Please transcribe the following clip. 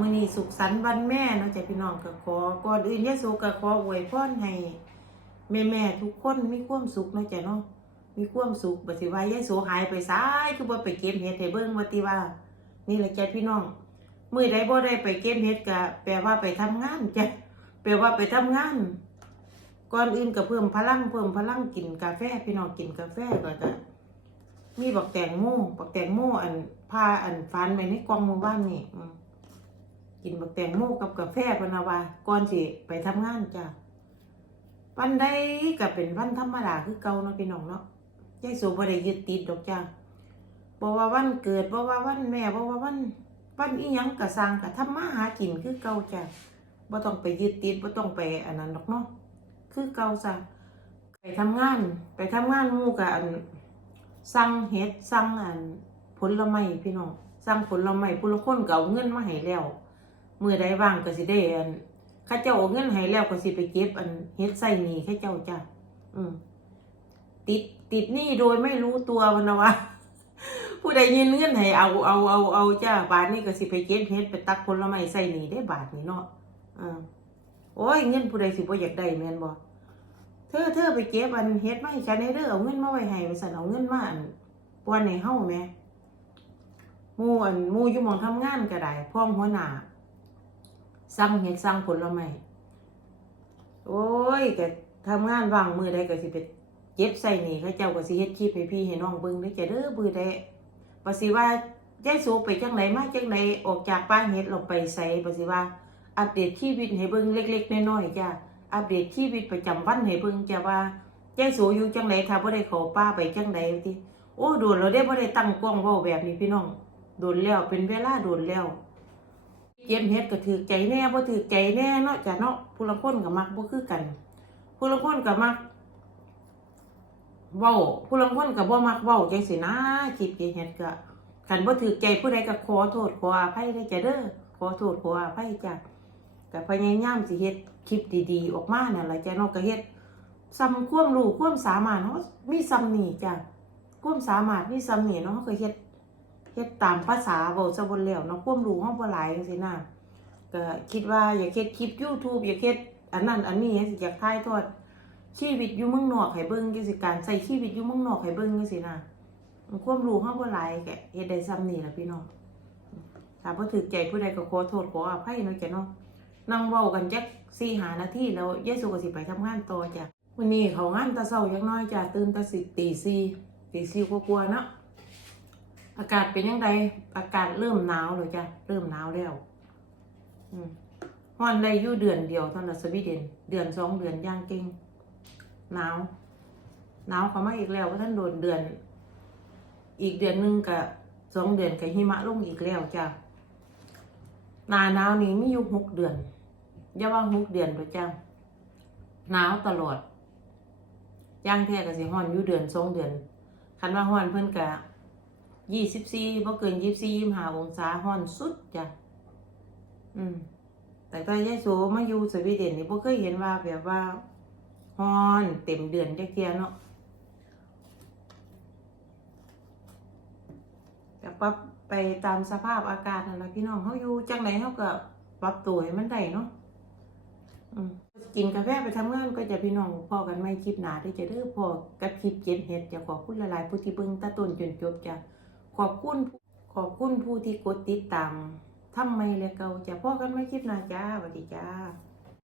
มื้อนี้สุขสันต์วันแม่เนาะจ้ะพี่น้องก็ขอก่อนอื่นยะโสก็ขออวยพรให้แม่ๆทุกคนมีความสุขเนาะจ้ะเนาะมีความสุขบ่สิว่ายะโสหายไปซ้ายคือบ่ไปเก็บเห็ดให้เบิ่งว่าติว่า นี่แหละจ้ะพี่น้องมือใดบ่ได้ไปเก็บเห็ดก็แปลว่าไปทำงานจ้ะแปลว่าไปทำงานก่อนอื่นก็เพิ่มพลังเพิ่มพลังกินกาแฟพี่น้องกินกาแฟก็จะมีบักแตงโมบักแตงโมอันพาอันฟันไปในกล่องหมู่บ้านนี่อื กินบักแตงโมกับกาแฟเพนนะว่าก่อนสิไปทำงานจ้ะวันใดก็เป็นวันธรรมดาคือเก่าเนาะพี่น้องเนาะยายโสบ่ได้ยึดติดดอกจ้ะบ่ว่าวันเกิดบ่ว่าวันแม่บ่ว่าวันวันอีหยังก็สร้างก็ทำมาหากินคือเก่าจ้ะบ่ต้องไปยึดติดบ่ต้องไปอันนั้นดอกเนาะคือเก่าซะไปทำงาน ไปทำงานหมู่กับอันสั่งเฮ็ดสั่งอันผลไม้พี่น้องสั่งผลไม้ผู้ละคนก็เอาเงินมาให้แล้ว มือใดว่างก็สิได้อันข้าเจ้าเอาเงินให้แล้วก็สิไปเก็บอันเฮ็ดใส่หนี้ข้าเจ้าจ้ะอืมติดติดหนี้โดยไม่รู้ตัวมันนะวะผู้ใดยืนเงินให้เอาเอาเอาเอาจ้าบาทนี้ก็สิไปเก็บเฮ็ดไปตักผลไม้ใส่หนี้ได้บาทนี้เนาะอ่าโอ้ยเงินผู้ใดสิบ่อยากได้แม่นบ่เธอเธอไปเก็บอันเฮ็ดมาให้ฉันให้เด้อเอาเงินมาไว้ให้ว่าซั่นเอาเงินมาอันปวนให้เฮาแหม่มู่อันมู่อยู่หม้องทำงานก็ได้พ้องหัวหน้า สั่งเฮ็ดสั่งผลไม้โอ้ยแก็ทำงานวางมือใดก็สิไปเก็บใส่นี่เขาเจ้าก็สิเฮ็ดคลิปให้พี่ให้น้องเบิ่งเด้จะเด้อมื้อใดว่าสิว่ายายสูไปจังไดมาจังไดออกจากบ้าเฮ็ดเราไปไสว่าสิว่า อัปเดตชีวิตให้เบิ่งเล็กๆน้อยๆจ้ะอัปเดตชีวิตประจำวันให้เบิ่งจ้ะว่าใจสูอยู่จังไดถ้าบ่ได้ข้าป่าไปจังไดติโอ้โดนแล้วได้บ่ได้ตั้งกล้องเว้าแบบนี้พี่น้องโดนแล้วเป็นเวลาโดนแล้ว เย็บเฮ็ดก็ถือใจแน่บ่ถือใจแน่เนาะจ้ะเนาะผู้ละคนก็มักบ่คือกันผู้ละคนก็มักเว้าผู้ละคนก็บ่มักเว้าจังซี่นะคลิปเย็บเฮ็ดก็คันบ่ถือใจผู้ใดก็ขอโทษขออภัยได้จ้ะเด้อขอโทษขออภัยจ้ะก็พยายามสิเฮ็ดคลิปดีๆออกมานั่นแหละจ้ะเนาะก็เฮ็ดซ้ำความรู้ความสามารถเนาะมีซ้ำนี่จ้ะความสามารถมีซ้ำนี่เนาะเฮาก็เฮ็ด ฮ็ดตามภาษาเว้าซะบ่แล้วเนาะความรู้เฮาบ่หลายจังซี่นะก็คิดว่าอยากเฮ็ดคลิป YouTube อยากเฮ็ดอันนั้นอันนี้สิอยากถ่ายทอดชีวิตอยู่เมืองนอกให้เบิ่งจังซี่การใช้ชีวิตอยู่เมืองนอกให้เบิ่งจังซี่นะความรู้เฮาบ่หลายก็เฮ็ดได้ซ้ำนี่ล่ะพี่น้องถ้าบ่ถูกใจผู้ใดก็ขอโทษขออภัยเนาะจ้ะเนาะนั่งเว้ากันจักสี่หานาทีแล้วยายสุก็สิไปทำงานต่อจ้ะวันนี้เขางานตะเศร้ายังน้อยจ้ะตื่นตะสิตีสี่ตีสี่กลัวาๆเนาะ อากาศเป็นยังไงอากาศเริ่มหนาวเลยจ้ะเริ่มหนาวแล้วอืมฮอนได้ยู่เดือนเดียวเท่านั้นสวีเดน เดือนสองเดือนย่างเก่งหนาวหนาวเขามาอีกแล้วว่าท่านโดนเดือน อีกเดือนหนึงกับสองเดือนกับหิมะลงอีกแล้วจ้ะหนาหนาวนี้มีอยู่หกเดือนอย่าว่าหกเดือนตัวจ้าหนาวตลอดย่างแท้ก็สิฮ้อนยู่เดือนสองเดือนคันว่าฮ้อนเพิ่อนกะ ยี่สิบสี่บ่เกินยี่สิบสี่ยี่สิบห้าองศาฮ้อนสุดจ้ะ อืม แต่ตอนยายโสมาอยู่สวีเดนนี่บ่เคยเห็นว่าแบบว่าฮ้อนเต็มเดือนจักเที่ยเนาะแต่ปรับไปตามสภาพอากาศนั่นแหละพี่น้องเขาอยู่จังไหนเขาก็ปรับตัวให้มันได้เนาะอืมกินกาแฟไปทำงานก็จะพี่น้องพอกันไม่คลิปหนาที่จะเด้อพอกับคลิปเจ็ดเห็ดจะขอบคุณหลายๆผู้ที่เบิ่งตาต้นจนจบจ้ะ ขอบคุณขอบคุณผู้ที่กดติดตามทำไมเลยเก่าจะพ่อกันไม่คลิปหนาจ้าสวัสดีจ้า